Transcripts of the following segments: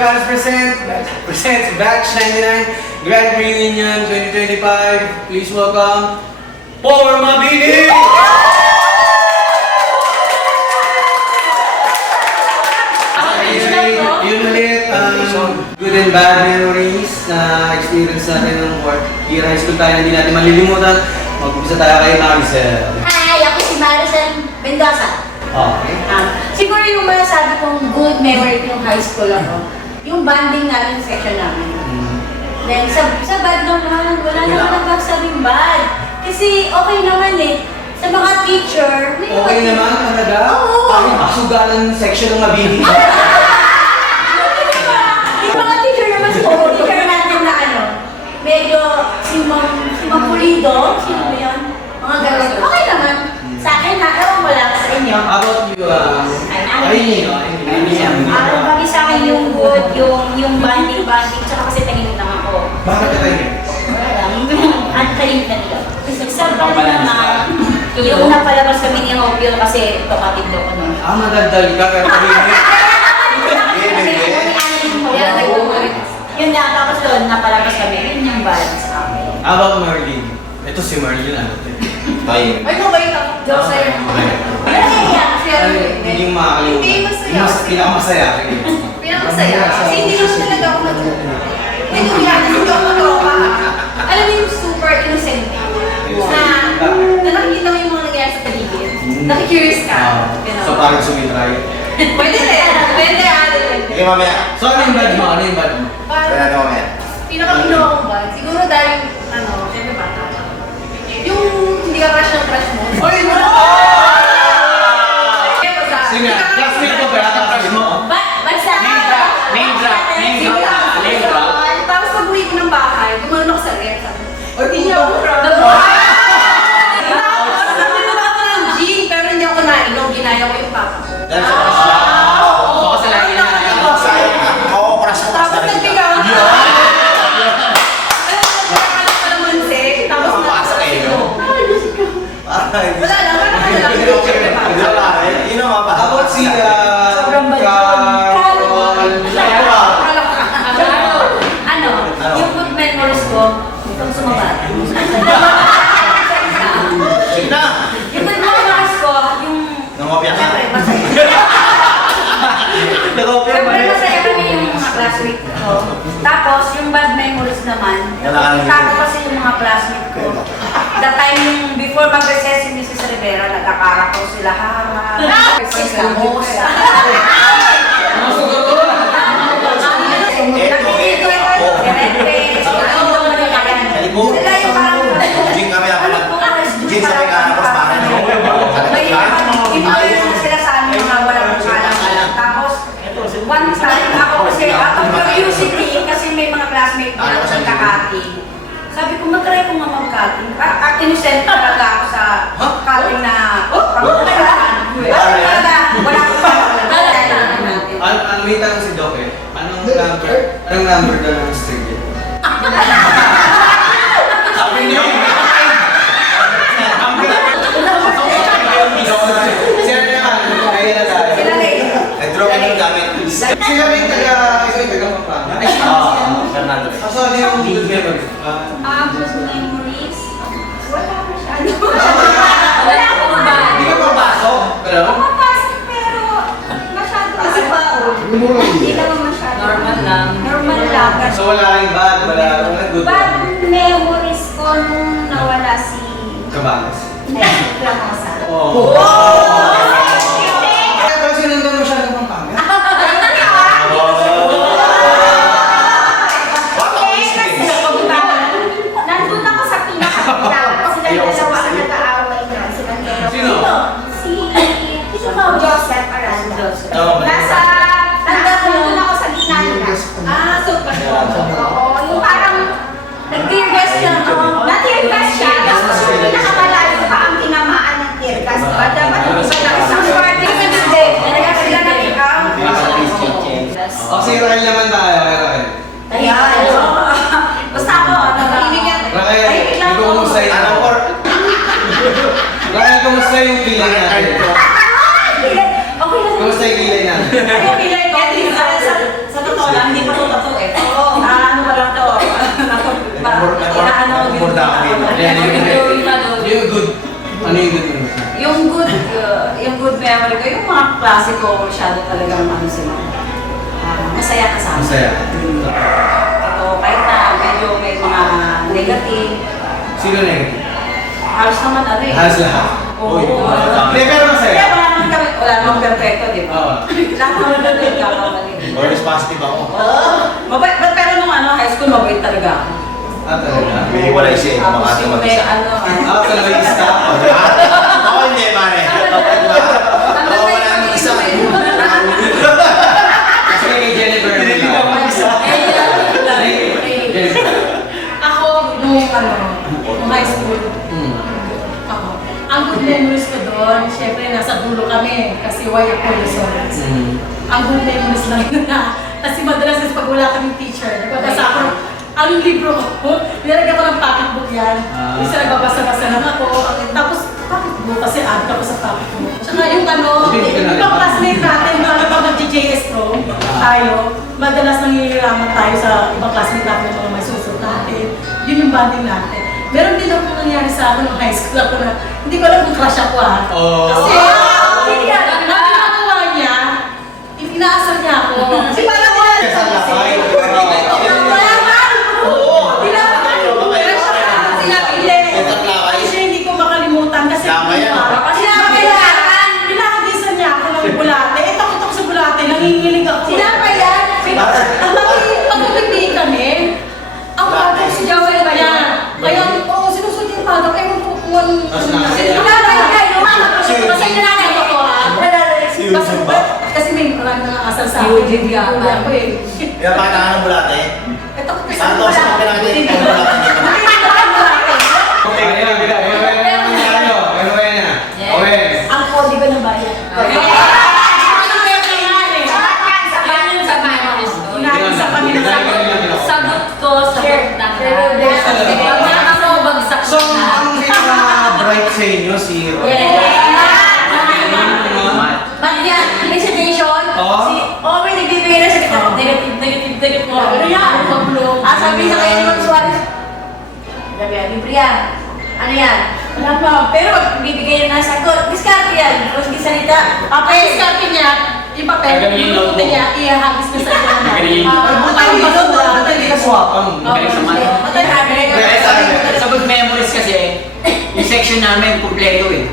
Arcadas presents Batch 99 Grad Reunion 2025. Please welcome Power Mabini! Yun ulit, good and bad memories na experience natin ng year high school tayo na hindi natin malilimutan. Mag-umpisa tayo kay Maricel. Hi! Ako si Maricel Mendoza. Okay. Siguro yung masasabi kong good memory yung high school ako, yung banding namin sa section namin. Then sa bad naman, wala naman nagsabing bad. Kasi okay naman eh. Sa mga teacher, may Okay naman, talaga? Oo. Parang pasugalan section ng Mabini. Yung mga teacher naman sa teacher natin na ano, medyo si Ma'am Pulido, sino ba yun? Mga gano'n. Okay naman. Sa akin ha, ewan ko lang sa inyo. How about you, Aini? Ang bagay sa akin yung good, yung banding, tsaka kasi tahimik lang ako. Bakit ka tayo? Wala lang. At tahimik na nila. Isa pa rin naman, yung napalabas kami ni Hopio kasi kapatid daw ko nun. Madaldal ka, pero tahimik. Yun na, tapos doon, napalabas kami. Yun yung bad sa amin. How about Marlene? Ito si Marlene, ano? Tayo. Ay, mabait ako. Diyan sa'yo. Hindi yung makakalimutan. Hindi, masaya. Pinakamasaya. Pinakamasaya. Kasi hindi naman talaga ako natutuwa. Hindi hindi ako maloka. Alam mo yung super innocent na nakikita mo yung mga nangyayari sa paligid. Nakikurious ka. So parang sumitry. Pwede rin. Pwede Okay, mamaya. So ano yung bad mo? Ano yung bad mo? Kaya na mamaya. Pinaka-ino akong ba? Siguro dahil, syempre bata ka. Yung hindi ka crush ng crush mo. Oy! Sige nga, classmate mo ba? Crush mo? Basta! Name drop. Tapos pag-uwi ko ng bahay, gumanon ako sa ref. Oy, Hindi niya ako crush. Tapos, nandito ako ng gym, pero hindi ako nainom. Ginaya ko yung papa ko. Dahil sa crush niya. Oo, kasalanan na. Sayang ka. Oo, crush mo. Tapos nagbigaw ako. Tapos Mapasok eh, no? wala lang, wala ka lang. Hindi na lang. Ino mapa. How about si Sobrang bad yun. Ano? Yung good memories ko, itong sumabat. Sige na. Yung good memories ko, yung... Nangopya ka. Siyempre masaya kami yung mga classmates ko. Tapos yung bad memories naman, tako kasi yung mga classmates ko. The time yung before mag-recess si Mrs. Rivera, nagkakarakaw sila harap. Samosa. Sila yung parang... Jing kami ako. Jing sa may kakapos para na. May sila sa amin mga walang alam-alam. Tapos, one time ako kasi out of curiosity, kasi may mga classmates ko na nagka-cutting. Sabi ko, mag-try ko nga mag-cutting. Innocent talaga ako sa cutting na pag-usahan. Wala akong Ano may tanong si Doc eh? Anong number ka ng street? Sabi niya. Siya na naman. Kaya na tayo. Sila rin. Nag-draw ka ng gamit. Sila rin taga Pampanga. Fernando. So ano yung good memory? Good memories? Wala masyado. Wala akong bad. Hindi ka papasok. Pero? Papasok pero masyado kasi pa. Hindi naman masyado. Normal lang. Normal lang. So wala rin bad, wala good Bad memories ko nung nawala si Cabanas. Lamosa. Oo. Pero sinundan mo siya ng Pampanga? Nandun ako sa pinaka-pinaka. Sila dalawa ang nag-aaway niya. Sila dalawa. Sino? Si Joseph Aranda. Oo. Nandun ako sa gitna nila. Super. Oo, yung parang nag-tear gas siya, no? Na-tear gas siya, tapos yung pinakamalayo pa ang tinamaan ng tear gas. Diba? Dapat yung iba na isang party sa hindi. Kaya sila nag-ikaw. Si Raquel naman tayo, Raquel. Ayan. Basta ako, Raquel, hindi ko kumusta yung Raquel, kumusta yung kilay natin? Okay lang. Kumusta yung kilay natin? Ay, okay lang. Sa totoo lang, hindi kaklase ko, masyado talagang ano sila. Masaya kasama. Masaya. Ito, kahit na medyo may mga negative. Sino negative? Halos naman ano eh. Halos lahat. Oo. Hindi, pero masaya. Kaya wala namang perfecto, di ba? Oo. Lahat naman na nagkakamali. Always positive ako. Mabait, pero nung ano, high school, mabait talaga ako. Talaga. May wala siya. Tapos yung may ano, Talaga yung staff. Ako hindi, pare. Ako wala nang isa. Kasi kay Jennifer. Jennifer. Ako, nung high school, ako. Ang good memories ko doon, syempre nasa dulo kami kasi why ako results. Ang good memories lang yun na. Kasi madalas pag wala kaming teacher, nagbabasa ako ang libro ko. Nilagyan ko ng pocketbook yan. Isa nagbabasa-basa lang ako. Tapos pocketbook kasi add ako sa pocketbook. Tsaka yung ano, ibang classmate natin, pag nag-JS Pro tayo, madalas nangihiraman tayo sa ibang classmate natin ng mga may susunod natin. Yun yung bonding natin. Meron din ako nangyari sa akin ng high school ako na hindi ko alam kung crush ako Kasi, ang ginagawa niya, inaasar niya ako. Kasi parang wala Kasi siya hindi ko makalimutan kasi pinakagisan niya ako ng bulate. Takot ako sa bulate, nanginginig ako. Pag-ibig kami, ang bagay si Jawel ba yan? Kaya, sinusunod yung padok, ewan ko kung anong... Kasi may marami na asal sa akin. Hindi ako eh. Kaya pakita ka ng bulate. Ito ko kasi Santo, sa kapit natin. ang kodigo ng bayan. Sagot ko, sagot na. Ako, bagsak So, ang pinaka-bright sa inyo, si Roy. Presentation, may nagbibigay na sa kita. Negative mo. Ano yan? Sabi sa kayo ni Ma'am Suarez, sabi yan, libre yan. Ano yan? Wala pa. Pero bibigay na sagot. Discard yan. Kung sige salita. Papay, diskarte niya, yung papel, yung niya, ihahagis na sa iyo. Sa good memories kasi, yung section namin kumpleto eh.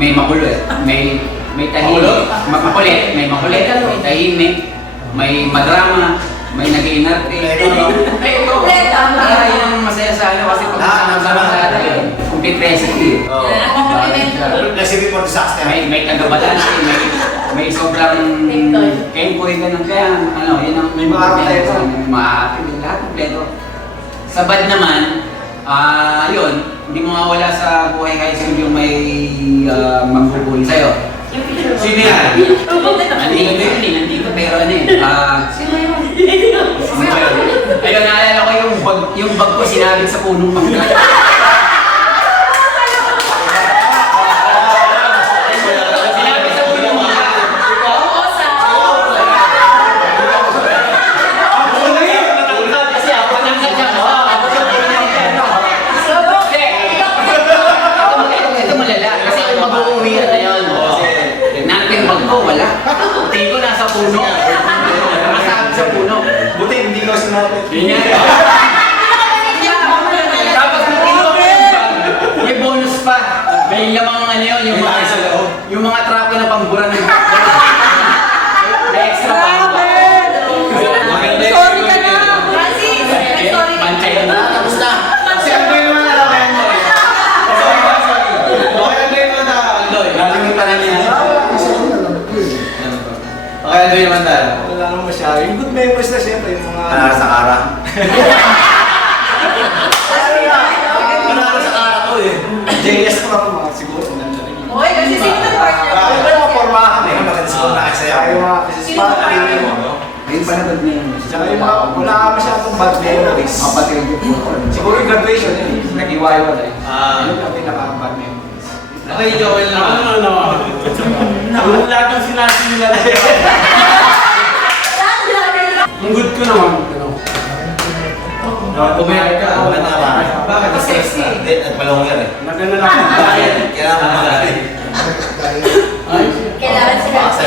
May makulo eh. May tahimik. Makulit. May makulit. May tahimik. May madrama. May nag-iinarte. May kompleto. Yun ang masaya sa ano kasi pag-sama sa atin. Complete recipe. Recipe for disaster. May kagabalansi. May sobrang kempoy ganun. Kaya ano, yun ang may maaapi. Lahat kumpleto. Sa bad naman, yun, hindi mo mawala sa buhay high school yung may magbubuli sa'yo. Sino yan? Nandito pero ano eh. Sino yun? Ayun, naalala ko yung bag ko sinabit sa punong mangga. Sinabit sa punong mangga. Kasi ako nanggat niya ko. Ito malala. Kasi kung mag-uuwi na yun. Natin bag ko, wala. Tingin ko nasa puno. Nakasabi sa puno. Buti hindi ko sinapit. Yun yan. Tapos kung kinuha ko yung bag, may bonus pa. May lamang ano yun, yung mga trapo na pambura ng bag. May extra pa. Sorry ka na! Francis! Sorry ka Panchay na. Tapos na. Kasi ang gawin naman na lang yan, Loy. Okay, ang gawin naman na Loy. Nakalimutan na niya. Okay, ang gawin naman tayo. Wala naman masyado. Yung good memories na siyempre, yung mga... Panara sa kara. Panara sa kara to eh. JS ko lang mga siguro. Nandun rin. Oy, kasi sino na partner? Ay, wala akong pormahan eh. Maganda siguro na kasi Kaya yung mga business partner. Ayun pa na bad memories. Tsaka yung mga wala ka masyadong bad memories. Kapatid ko. Siguro yung graduation yun. Nag-iwayo na eh. Ah. Yun ang pinaka-bad memories. Okay, Joel naman. Lahat ng sinabi nila na Saan sila? Ang good ko naman. Kumain ka. Maganda ka. Bakit? Napaka-sexy. Hindi, nagpalongir eh. Nagano lang. Kailangan mo magaling. Kailangan sila. So,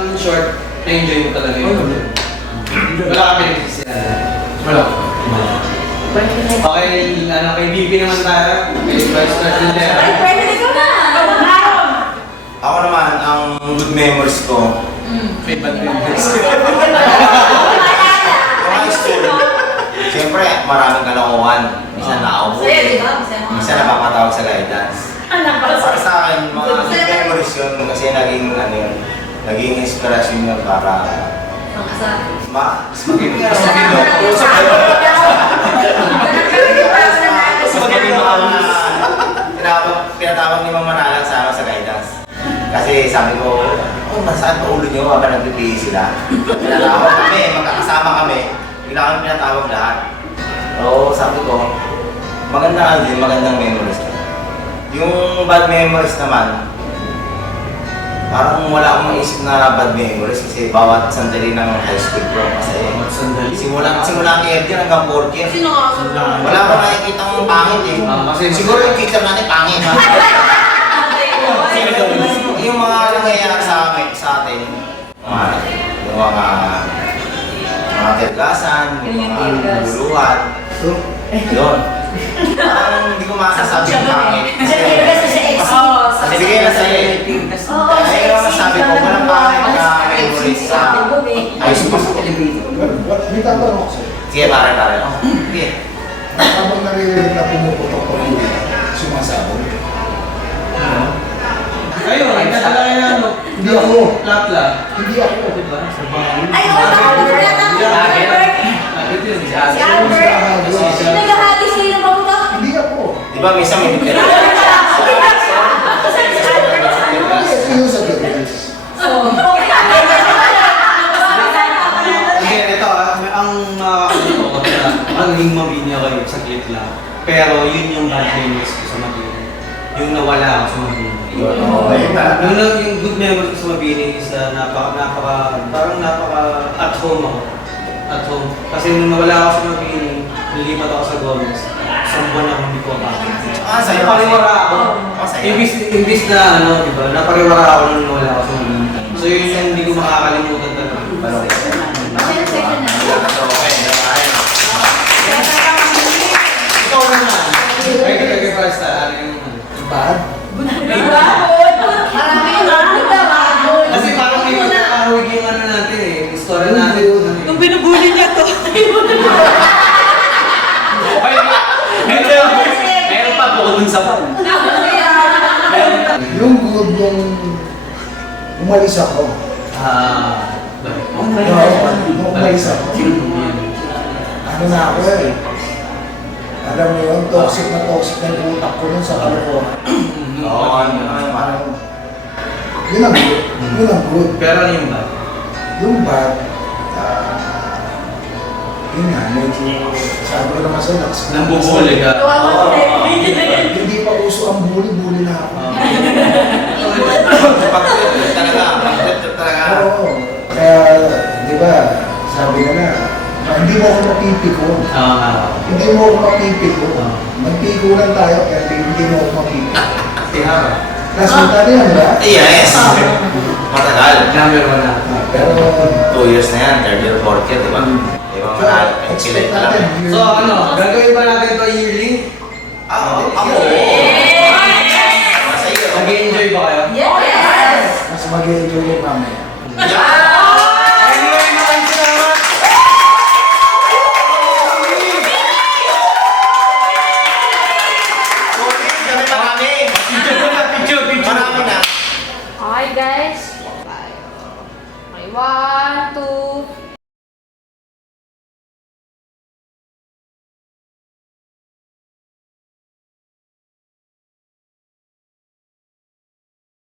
in short, na-enjoy mo talaga yun. Wala ka pinagsisihan. Wala. Okay, kay BP naman tayo. Kay Vice President. Ay, President ko na! Ako naman, ang good memories ko, Favorite memories. high school. Siyempre, maraming kalokohan. Minsan nakaupo. Sa'yo, di ba? Masaya mo. Minsan napapatawag sa guidance. Para sa akin, mga good memories yun kasi naging, naging inspiration yun para mas maging mas maging pinatawag ni Mama Nalang sa guidance. Kasi sabi ko, masakit pa ulo nyo habang nagpipihi sila. Pinatawag kami, magkakasama kami, bigla kami pinatawag lahat. So sabi ko, magandang memories. Yung bad memories naman, parang wala akong maisip na bad memories kasi bawat sandali ng high school ko masaya. Simula third year hanggang fourth year. Sino nga? Wala akong nakikita ng pangit eh. Kasi Siguro yung teacher natin pangit ha. Yung mga nangyayari sa atin, yung mga tergasan, yung mga buluhan, yun. Parang hindi ko masasabi yung pangit. Sige na sa'yo eh. Kaya yung masasabi ko, walang pangit na memories sa high school. May tatanong ako sa'yo. Sige, pare. Sige. Habang naririnig na pumuputok ko ng sumasabog. Ayun, ay kasalanan na ano. Hindi ako. Lapla. Hindi ako. Diba? Sa bahay. Ay, oo, nakakabala na ako. Albert. Si Albert. Naghahati sila ng pamutok? Hindi ako. Di ba minsan may difference? Ito yung sa girls. Again, ito ang naging mabinya kayo, saglit lang. Pero yun yung bad memories ko sa Mabini. Yung nawala ako sa Mabini. Yung good memories ko sa Mabini is parang napaka at home ako. At home. Kasi nung nawala ako sa Mabini, nilipat ako sa Gomez. Isang buwan ako hindi ko Ah, sa'yo. napariwara ako. Sa'yo. Imbis na diba, napariwara ako nung nawala ako sa Mabini. So yun yung hindi ko makakalimutan talaga. Ikaw naman. Ay, talaga para sa Bad? Marami yun, ah. Kasi parang may pagkakahawig yung natin eh, yung story natin. Nung binubuli niya to. Meron pa bukod dun sa pan. Yung good nung umalis ako. Nung umalis ako. Ano na ako eh. Alam mo yun, toxic na yung utak ko nun sa kalokohan. Oo, Yun ang good. Yun ang good. Pero ano yung ba? Yung bad, yun nga, medyo, sabi ko naman sa'yo, Nambubuli ka. hindi pa uso ang bully na ako. pag-trip talaga. Oo. Kaya, di ba, sabi na, hindi mo ako mapipikon. Hindi mo ako mapipikon. Magpikunan tayo, kaya hindi mo ako mapipikon. Tihara. Nasunta niya, di ba? Yes. Matagal. Number 1 na. Pero, 2 years na yan, third year, fourth year, di ba? Di ba manalo? expect Kilit na lang natin. eh. So gagawin ba natin ito yearly? Ako. Nasa iyo. Nag-enjoy ba kayo? Yes! Mas mag-enjoy yung mamaya. Yeah!